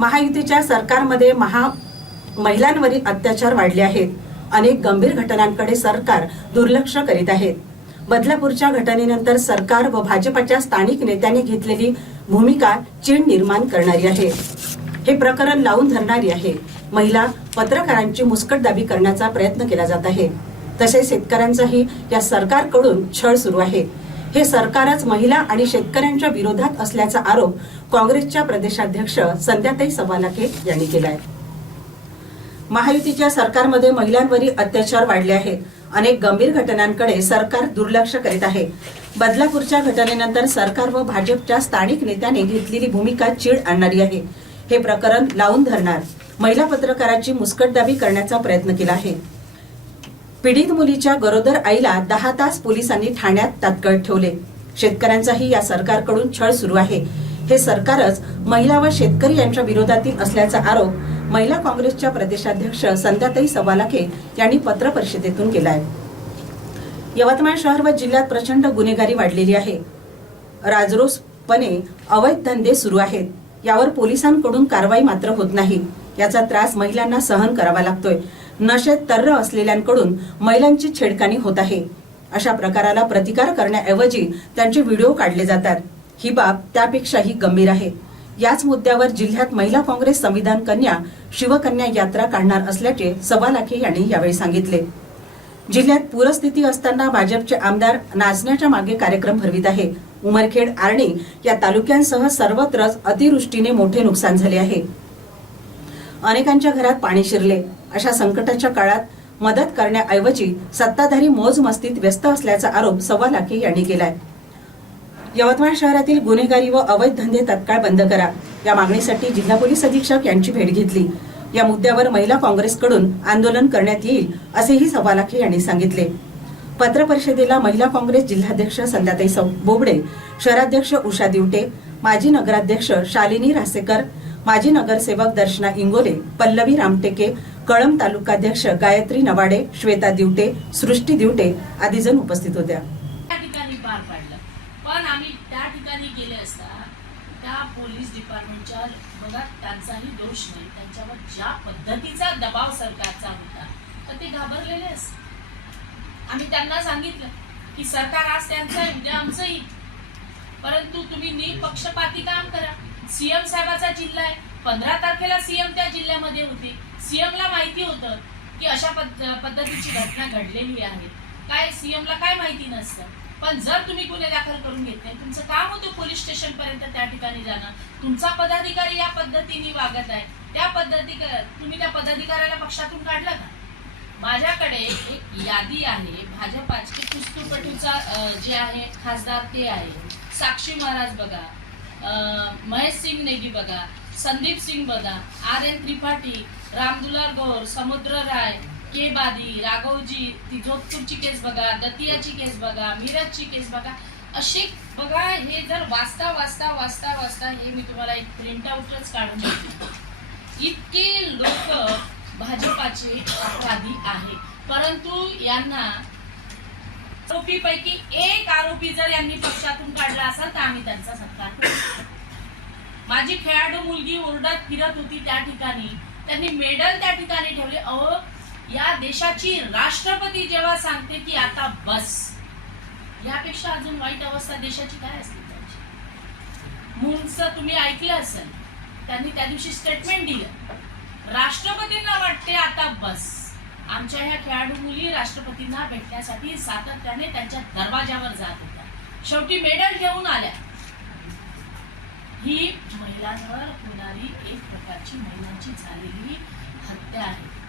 महायुतीच्या सरकारमध्ये महा महिलांवरील अत्याचार वाढले आहेत. अनेक गंभीर घटनांकडे सरकार दुर्लक्ष करीत आहेत बदलापूरच्या घटनेनंतर सरकार व भाजपच्या स्थानिक नेत्यांनी घेतलेली भूमिका चीड निर्माण करणारी आहे. हे प्रकरण लावून धरणारी आहे. महिला पत्रकारांची मुस्कटदाबी करण्याचा प्रयत्न केला जात आहे. तसेच शेतकऱ्यांचाही या सरकारकडून छळ सुरू आहे. हे सरकारच महिला आणि शेतकऱ्यांच्या विरोधात असल्याचा आरोप काँग्रेसच्या प्रदेशाध्यक्ष संध्याताई सवालाके यांनी केलाय. महायुतीच्या सरकारमध्ये महिलांवरील अत्याचार वाढले आहेत. अनेक गंभीर घटनांकडे सरकार दुर्लक्ष करीत आहे. बदलापूरच्या घटनेनंतर सरकार व भाजपच्या स्थानिक नेत्याने घेतलेली भूमिका चीड आणणारी आहे. हे प्रकरण लावून धरणार. महिला पत्रकाराची मुस्कटदाबी करण्याचा प्रयत्न केला आहे. पीडित मुलीच्या गरोदर आईला दहा तास पोलिसांनी ठाण्यात तात्काळ ठेवले. शेतकऱ्यांचाही या सरकारकडून छळ सुरू आहे. हे सरकारच महिला व शेतकरी यांच्या विरोधातील असल्याचा आरोप महिला काँग्रेसच्या प्रदेशाध्यक्ष संध्याताई सवालाखे यांनी पत्रपरिषदेतून केलाय. यवतमाळ शहर व जिल्ह्यात प्रचंड गुन्हेगारी वाढलेली आहे. राजरोसपणे अवैध धंदे सुरू आहेत. यावर पोलिसांकडून कारवाई मात्र होत नाही. याचा त्रास महिलांना सहन करावा लागतोय. नशेत तर्र असलेल्यांकडून महिलांची छेडखानी होत आहे. अशा प्रकाराला प्रतिकार करण्याऐवजी त्यांचे व्हिडिओ काढले जातात. ही बाब त्यापेक्षाही गंभीर आहे. याच मुद्द्यावर जिल्ह्यात महिला काँग्रेस संविधान कन्या शिवकन्या यात्रा काढणार असल्याचे सवालाखे यांनी यावेळी सांगितले. जिल्ह्यात पूरस्थिती असताना भाजपचे आमदार नाचण्याच्या मागे कार्यक्रम भरवित आहे. उमरखेड आर्णी या तालुक्यांसह सर्वत्रच अतिवृष्टीने मोठे नुकसान झाले आहे. अनेकांच्या घरात पाणी शिरले. अशा संकटाच्या काळात मदत करण्याऐवजी सत्ताधारी मोजमस्तीत व्यस्त असल्याचा आरोप सव्वा लाखे यांनी केलाय. यवतमाळ शहरातील गुन्हेगारी व अवैध धंदे तत्काळ बंद करा. या मागणीसाठी जिल्हा पोलीस अधीक्षक यांची भेट घेतली. या मुद्द्यावर महिला काँग्रेसकडून आंदोलन करण्यात येईल असेही सवालाखे यांनी सांगितले. पत्रपरिषदेला महिला काँग्रेस जिल्हाध्यक्ष संध्याताई सौ बोबडे शहराध्यक्ष उषा दिवटे माजी नगराध्यक्ष शालिनी रासेकर माजी नगरसेवक दर्शना इंगोले पल्लवी रामटेके कळंब तालुकाध्यक्ष गायत्री नवाडे श्वेता दिवटे सृष्टी दिवटे आदी जण उपस्थित होत्या. त्या ठिकाणी पार पाडलं. पण आम्ही त्या ठिकाणी गेले असता त्या पोलीस डिपार्टमेंटच्या बघा त्यांचाही दोष नाही. त्यांच्यावर ज्या पद्धतीचा दबाव सरकारचा होता तर ते घाबरलेले असते. आम्ही त्यांना सांगितलं की सरकार आज त्यांचं आहे उद्या आमचं येईल परंतु तुम्ही निपक्षपाती काम करा. सीएम साहेबाचा जिल्हा आहे. पंधरा तारखेला सीएम त्या जिल्ह्यामध्ये होते. सीएमला माहिती होतं की अशा पद्धतीची घटना घडलेली आहे. काय सीएमला काय माहिती नसतं. पण जर तुम्ही गुन्हे दाखल करून घेतले तुमचं काम होतं पोलीस स्टेशन पर्यंत त्या ठिकाणी जाणं. तुमचा पदाधिकारी या पद्धतीने वागत आहे. त्या पद्धती तुम्ही त्या पदाधिकाऱ्याला पक्षातून काढलं का? माझ्याकडे एक यादी आहे. भाजपाचे कुस्तुपटूचा जे आहे खासदार ते आहे. साक्षी महाराज बघा. महेश सिंग नेगी बघा. संदीप सिंग बघा. R N Tripathi. Ramdular Gaur Samudra Rai के बादी राघवजी ती जोधपूरची केस बघा दतियाची केस बघा मिरजची केस बघा असे बघा हे जर वाचता वाचता वाचता वाचता हे मी तुम्हाला एक प्रिंटआउटच काढून इतके लोक भाजपाचे अपराधी आहे. परंतु यांना आरोपीपैकी एक आरोपी जर यांनी पक्षातून काढला असेल तर आम्ही त्यांचा सत्कार माझी खेळाडू मुलगी ओरडत फिरत होती त्या ठिकाणी. त्यांनी मेडल त्या ठिकाणी ठेवले. अहो या देशाची राष्ट्रपती जेव्हा सांगते की आता बस यापेक्षा अजून वाईट अवस्था देशाची काय असते पाहिजे? मूळचं तुम्ही ऐकलं असेल त्यांनी त्या दिवशी स्टेटमेंट दिलं. राष्ट्रपतींना वाटते आता बस. आमच्या ह्या खेळाडू मुली राष्ट्रपतींना भेटण्यासाठी सातत्याने त्यांच्या दरवाजावर जात होत्या. शेवटी मेडल घेऊन आल्या. ही महिलांवर होणारी एक प्रकारची महिलांची झालेली हत्या आहे.